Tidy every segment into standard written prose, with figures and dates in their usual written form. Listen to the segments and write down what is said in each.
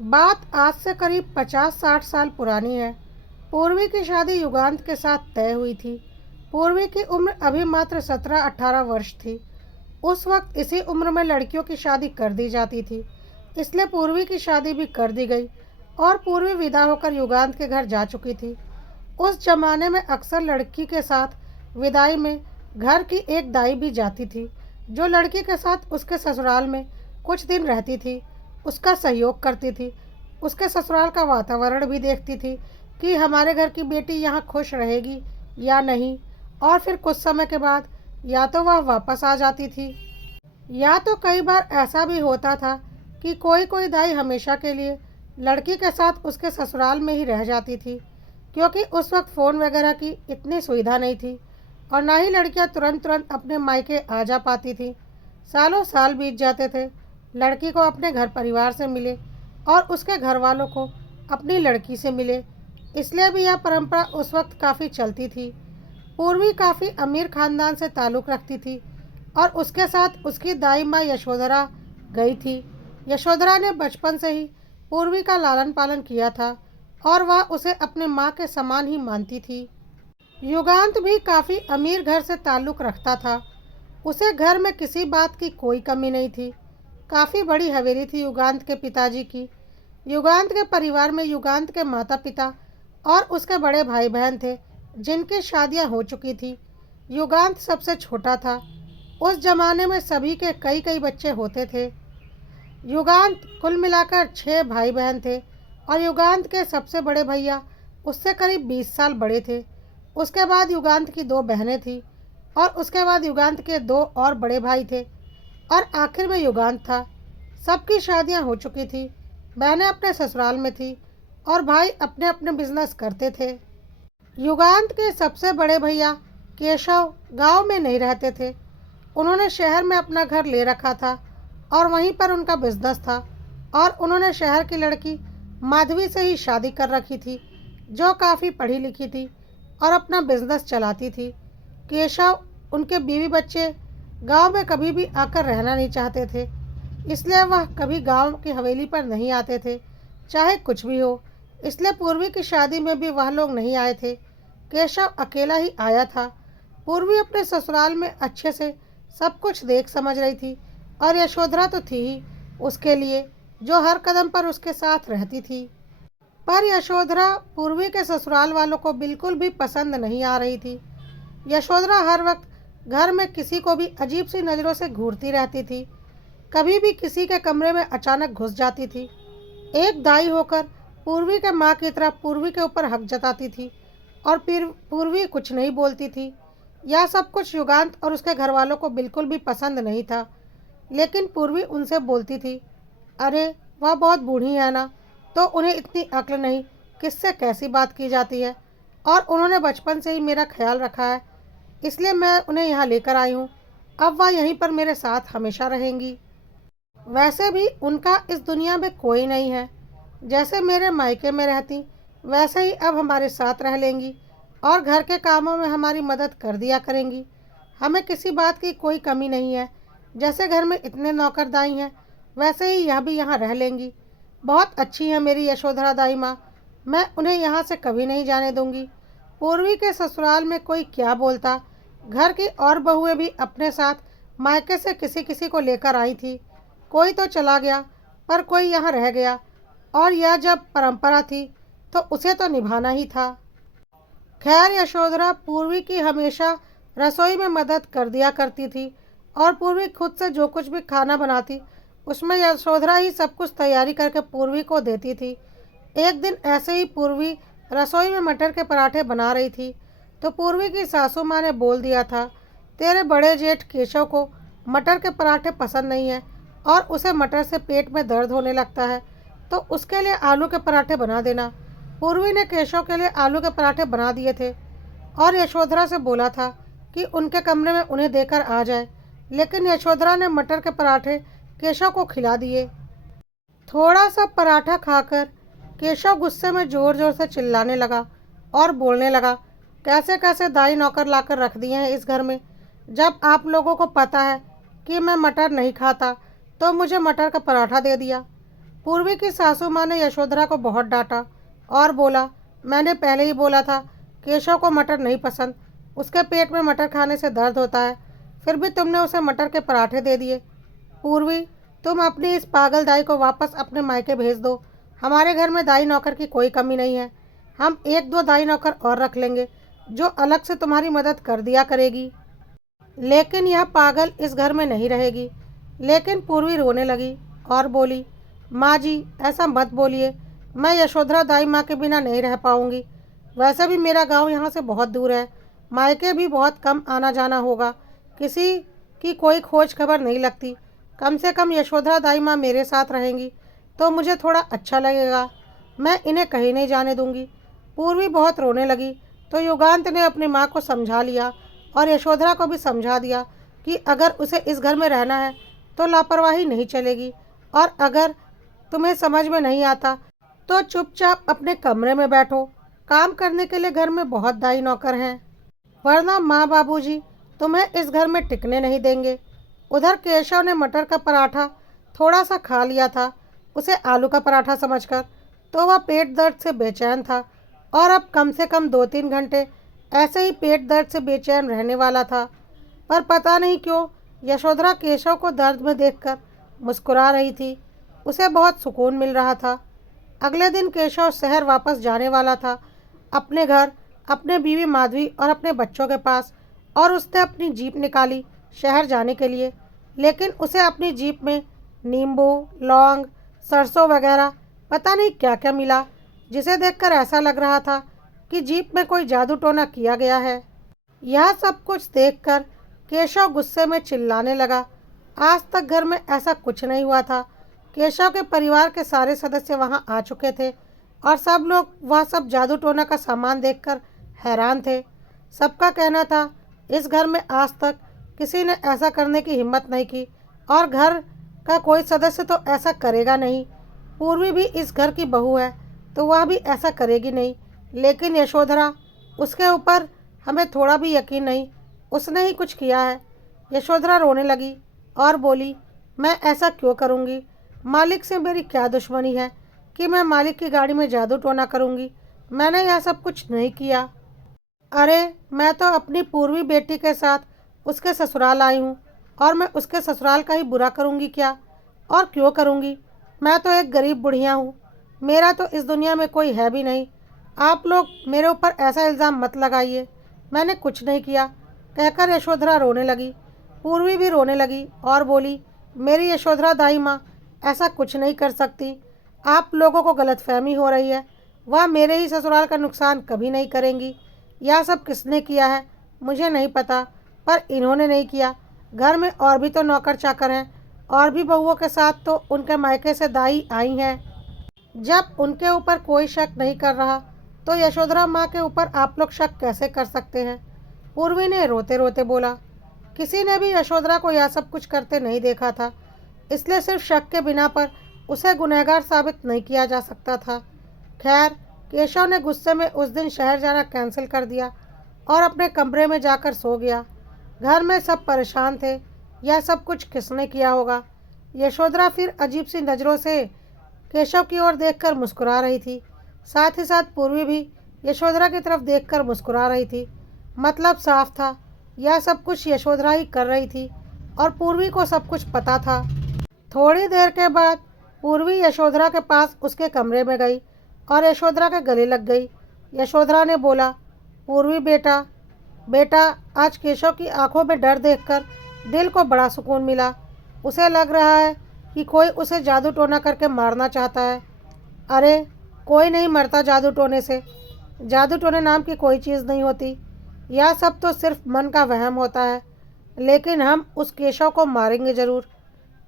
बात आज से करीब 50-60 साल पुरानी है। पूर्वी की शादी युगांत के साथ तय हुई थी। पूर्वी की उम्र अभी मात्र 17-18 वर्ष थी। उस वक्त इसी उम्र में लड़कियों की शादी कर दी जाती थी, इसलिए पूर्वी की शादी भी कर दी गई और पूर्वी विदा होकर युगांत के घर जा चुकी थी। उस जमाने में अक्सर लड़की के साथ विदाई में घर की एक दाई भी जाती थी, जो लड़की के साथ उसके ससुराल में कुछ दिन रहती थी, उसका सहयोग करती थी, उसके ससुराल का वातावरण भी देखती थी कि हमारे घर की बेटी यहाँ खुश रहेगी या नहीं, और फिर कुछ समय के बाद या तो वह वापस आ जाती थी या तो कई बार ऐसा भी होता था कि कोई कोई दाई हमेशा के लिए लड़की के साथ उसके ससुराल में ही रह जाती थी, क्योंकि उस वक्त फ़ोन वगैरह की इतनी सुविधा नहीं थी और ना ही लड़कियां तुरंत तुरंत अपने मायके आ जा पाती थी। सालों साल बीत जाते थे, लड़की को अपने घर परिवार से मिले और उसके घर वालों को अपनी लड़की से मिले, इसलिए भी यह परंपरा उस वक्त काफ़ी चलती थी। पूर्वी काफ़ी अमीर खानदान से ताल्लुक़ रखती थी और उसके साथ उसकी दाई माँ यशोधरा गई थी। यशोधरा ने बचपन से ही पूर्वी का लालन पालन किया था और वह उसे अपने माँ के समान ही मानती थी। युगांत भी काफ़ी अमीर घर से ताल्लुक़ रखता था। उसे घर में किसी बात की कोई कमी नहीं थी। काफ़ी बड़ी हवेली थी युगांत के पिताजी की। युगांत के परिवार में युगांत के माता पिता और उसके बड़े भाई बहन थे, जिनकी शादियां हो चुकी थी। युगांत सबसे छोटा था। उस जमाने में सभी के कई कई बच्चे होते थे। युगांत कुल मिलाकर 6 भाई बहन थे और युगांत के सबसे बड़े भैया उससे करीब 20 साल बड़े थे। उसके बाद युगांत की 2 बहनें थीं और उसके बाद युगांत के 2 और बड़े भाई थे और आखिर में युगांत था। सबकी शादियां हो चुकी थी, बहनें अपने ससुराल में थी और भाई अपने अपने बिजनेस करते थे। युगांत के सबसे बड़े भैया केशव गांव में नहीं रहते थे। उन्होंने शहर में अपना घर ले रखा था और वहीं पर उनका बिजनेस था, और उन्होंने शहर की लड़की माधवी से ही शादी कर रखी थी, जो काफ़ी पढ़ी लिखी थी और अपना बिजनेस चलाती थी। केशव उनके बीवी बच्चे गांव में कभी भी आकर रहना नहीं चाहते थे, इसलिए वह कभी गांव की हवेली पर नहीं आते थे, चाहे कुछ भी हो। इसलिए पूर्वी की शादी में भी वह लोग नहीं आए थे। केशव अकेला ही आया था। पूर्वी अपने ससुराल में अच्छे से सब कुछ देख समझ रही थी और यशोधरा तो थी ही उसके लिए, जो हर कदम पर उसके साथ रहती थी। पर यशोधरा पूर्वी के ससुराल वालों को बिल्कुल भी पसंद नहीं आ रही थी। यशोधरा हर वक्त घर में किसी को भी अजीब सी नज़रों से घूरती रहती थी। कभी भी किसी के कमरे में अचानक घुस जाती थी। एक दाई होकर पूर्वी के माँ की तरह पूर्वी के ऊपर हक जताती थी और फिर पूर्वी कुछ नहीं बोलती थी। यह सब कुछ युगांत और उसके घर वालों को बिल्कुल भी पसंद नहीं था, लेकिन पूर्वी उनसे बोलती थी, अरे वह बहुत बूढ़ी है ना, तो उन्हें इतनी अक्ल नहीं, किससे कैसी बात की जाती है, और उन्होंने बचपन से ही मेरा ख्याल रखा है, इसलिए मैं उन्हें यहाँ लेकर आई हूँ। अब वह यहीं पर मेरे साथ हमेशा रहेंगी। वैसे भी उनका इस दुनिया में कोई नहीं है। जैसे मेरे मायके में रहती, वैसे ही अब हमारे साथ रह लेंगी और घर के कामों में हमारी मदद कर दिया करेंगी। हमें किसी बात की कोई कमी नहीं है। जैसे घर में इतने नौकरदाई हैं, वैसे ही यह भी यहाँ रह लेंगी। बहुत अच्छी है मेरी यशोधरा दाई माँ, मैं उन्हें यहाँ से कभी नहीं जाने दूँगी। पूर्वी के ससुराल में कोई क्या बोलता, घर की और बहुएं भी अपने साथ मायके से किसी किसी को लेकर आई थी। कोई तो चला गया, पर कोई यहाँ रह गया, और यह जब परंपरा थी तो उसे तो निभाना ही था। खैर यशोधरा पूर्वी की हमेशा रसोई में मदद कर दिया करती थी और पूर्वी खुद से जो कुछ भी खाना बनाती, उसमें यशोधरा ही सब कुछ तैयारी करके पूर्वी को देती थी। एक दिन ऐसे ही पूर्वी रसोई में मटर के पराठे बना रही थी, तो पूर्वी की सासू माँ ने बोल दिया था, तेरे बड़े जेठ केशव को मटर के पराठे पसंद नहीं है और उसे मटर से पेट में दर्द होने लगता है, तो उसके लिए आलू के पराठे बना देना। पूर्वी ने केशव के लिए आलू के पराठे बना दिए थे और यशोधरा से बोला था कि उनके कमरे में उन्हें देकर आ जाए, लेकिन यशोधरा ने मटर के पराठे केशव को खिला दिए। थोड़ा सा पराठा खाकर केशव गुस्से में ज़ोर ज़ोर से चिल्लाने लगा और बोलने लगा, कैसे कैसे दाई नौकर लाकर रख दिए हैं इस घर में। जब आप लोगों को पता है कि मैं मटर नहीं खाता, तो मुझे मटर का पराठा दे दिया। पूर्वी की सासू माँ ने यशोधरा को बहुत डांटा और बोला, मैंने पहले ही बोला था केशव को मटर नहीं पसंद, उसके पेट में मटर खाने से दर्द होता है, फिर भी तुमने उसे मटर के पराठे दे दिए। पूर्वी, तुम अपनी इस पागल दाई को वापस अपने मायके भेज दो। हमारे घर में दाई नौकर की कोई कमी नहीं है। हम एक दो दाई नौकर और रख लेंगे जो अलग से तुम्हारी मदद कर दिया करेगी, लेकिन यह पागल इस घर में नहीं रहेगी। लेकिन पूर्वी रोने लगी और बोली, माँ जी ऐसा मत बोलिए, मैं यशोधरा दाई माँ के बिना नहीं रह पाऊँगी। वैसे भी मेरा गांव यहाँ से बहुत दूर है, मायके भी बहुत कम आना जाना होगा, किसी की कोई खोज खबर नहीं लगती। कम से कम यशोधरा दाई माँ मेरे साथ रहेंगी तो मुझे थोड़ा अच्छा लगेगा। मैं इन्हें कहीं नहीं जाने दूंगी। पूर्वी बहुत रोने लगी तो युगांत ने अपनी माँ को समझा लिया और यशोधरा को भी समझा दिया कि अगर उसे इस घर में रहना है तो लापरवाही नहीं चलेगी, और अगर तुम्हें समझ में नहीं आता तो चुपचाप अपने कमरे में बैठो। काम करने के लिए घर में बहुत दाई नौकर हैं, वरना माँ बाबूजी तुम्हें इस घर में टिकने नहीं देंगे। उधर केशव ने मटर का पराठा थोड़ा सा खा लिया था, उसे आलू का पराठा समझकर, तो वह पेट दर्द से बेचैन था और अब कम से कम 2-3 घंटे ऐसे ही पेट दर्द से बेचैन रहने वाला था। पर पता नहीं क्यों यशोधरा केशव को दर्द में देखकर मुस्कुरा रही थी। उसे बहुत सुकून मिल रहा था। अगले दिन केशव शहर वापस जाने वाला था, अपने घर, अपने बीवी माधवी और अपने बच्चों के पास, और उसने अपनी जीप निकाली शहर जाने के लिए। लेकिन उसे अपनी जीप में नींबू, लौंग, सरसों वगैरह पता नहीं क्या क्या मिला, जिसे देखकर ऐसा लग रहा था कि जीप में कोई जादू टोना किया गया है। यह सब कुछ देखकर केशव गुस्से में चिल्लाने लगा। आज तक घर में ऐसा कुछ नहीं हुआ था। केशव के परिवार के सारे सदस्य वहां आ चुके थे और सब लोग वह सब जादू टोना का सामान देखकर हैरान थे। सबका कहना था इस घर में आज तक किसी ने ऐसा करने की हिम्मत नहीं की और घर का कोई सदस्य तो ऐसा करेगा नहीं। पूर्वी भी इस घर की बहू है तो वह भी ऐसा करेगी नहीं, लेकिन यशोधरा, उसके ऊपर हमें थोड़ा भी यकीन नहीं, उसने ही कुछ किया है। यशोधरा रोने लगी और बोली, मैं ऐसा क्यों करूँगी? मालिक से मेरी क्या दुश्मनी है कि मैं मालिक की गाड़ी में जादू टोना करूँगी? मैंने यह सब कुछ नहीं किया। अरे मैं तो अपनी पूर्वी बेटी के साथ उसके ससुराल आई हूँ और मैं उसके ससुराल का ही बुरा करूँगी क्या? और क्यों करूँगी? मैं तो एक गरीब बुढ़िया हूँ, मेरा तो इस दुनिया में कोई है भी नहीं। आप लोग मेरे ऊपर ऐसा इल्ज़ाम मत लगाइए, मैंने कुछ नहीं किया, कहकर यशोधरा रोने लगी। पूर्वी भी रोने लगी और बोली, मेरी यशोधरा दाई माँ ऐसा कुछ नहीं कर सकती। आप लोगों को गलतफहमी हो रही है, वह मेरे ही ससुराल का नुकसान कभी नहीं करेंगी। यह सब किसने किया है मुझे नहीं पता, पर इन्होंने नहीं किया। घर में और भी तो नौकर चाकर हैं, और भी बहुओं के साथ तो उनके मायके से दाई आई हैं। जब उनके ऊपर कोई शक नहीं कर रहा तो यशोधरा माँ के ऊपर आप लोग शक कैसे कर सकते हैं? पूर्वी ने रोते रोते बोला। किसी ने भी यशोधरा को यह सब कुछ करते नहीं देखा था, इसलिए सिर्फ शक के बिना पर उसे गुनहगार साबित नहीं किया जा सकता था। खैर, केशव ने गुस्से में उस दिन शहर जाना कैंसिल कर दिया और अपने कमरे में जाकर सो गया। घर में सब परेशान थे, यह सब कुछ किसने किया होगा? यशोधरा फिर अजीब सी नज़रों से केशव की ओर देखकर मुस्कुरा रही थी, साथ ही साथ पूर्वी भी यशोधरा की तरफ देखकर मुस्कुरा रही थी। मतलब साफ था, यह सब कुछ यशोधरा ही कर रही थी और पूर्वी को सब कुछ पता था। थोड़ी देर के बाद पूर्वी यशोधरा के पास उसके कमरे में गई और यशोधरा के गले लग गई। यशोधरा ने बोला, पूर्वी बेटा, बेटा आज केशव की आंखों में डर देखकर दिल को बड़ा सुकून मिला। उसे लग रहा है कि कोई उसे जादू टोना करके मारना चाहता है। अरे कोई नहीं मरता जादू टोने से, जादू टोने नाम की कोई चीज़ नहीं होती, यह सब तो सिर्फ मन का वहम होता है, लेकिन हम उस केशव को मारेंगे ज़रूर।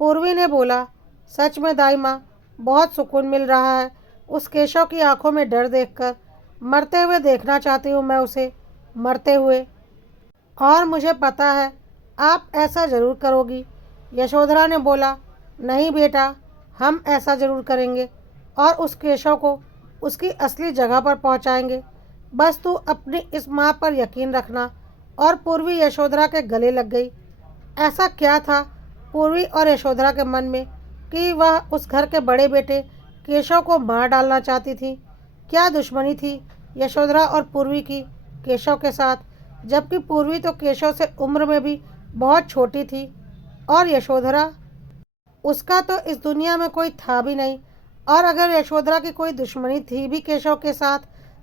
पूर्वी ने बोला, सच में दाई माँ, बहुत सुकून मिल रहा है उस केशव की आंखों में डर देखकर। मरते हुए देखना चाहती हूँ मैं उसे, मरते हुए। और मुझे पता है आप ऐसा ज़रूर करोगी। यशोधरा ने बोला, नहीं बेटा, हम ऐसा ज़रूर करेंगे और उस केशव को उसकी असली जगह पर पहुंचाएंगे। बस तू अपनी इस माँ पर यकीन रखना। और पूर्वी यशोधरा के गले लग गई। ऐसा क्या था पूर्वी और यशोधरा के मन में कि वह उस घर के बड़े बेटे केशव को मार डालना चाहती थी। क्या दुश्मनी थी यशोधरा और पूर्वी की केशव के साथ, जबकि पूर्वी तो केशव से उम्र में भी बहुत छोटी थी और यशोधरा, उसका तो इस दुनिया में कोई था भी नहीं। और अगर यशोधरा की कोई दुश्मनी थी भी केशव के साथ,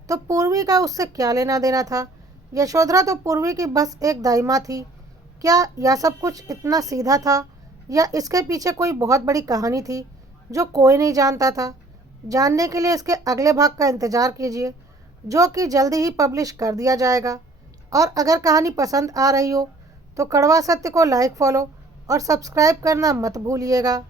तो पूर्वी का उससे क्या लेना देना था। यशोधरा तो पूर्वी की बस एक दाइमा थी। क्या यह सब कुछ इतना सीधा था या इसके पीछे कोई बहुत बड़ी कहानी थी जो कोई नहीं जानता था। जानने के लिए इसके अगले भाग का इंतज़ार कीजिए, जो कि जल्दी ही पब्लिश कर दिया जाएगा। और अगर कहानी पसंद आ रही हो तो कड़वा सत्य को लाइक, फॉलो और सब्सक्राइब करना मत भूलिएगा।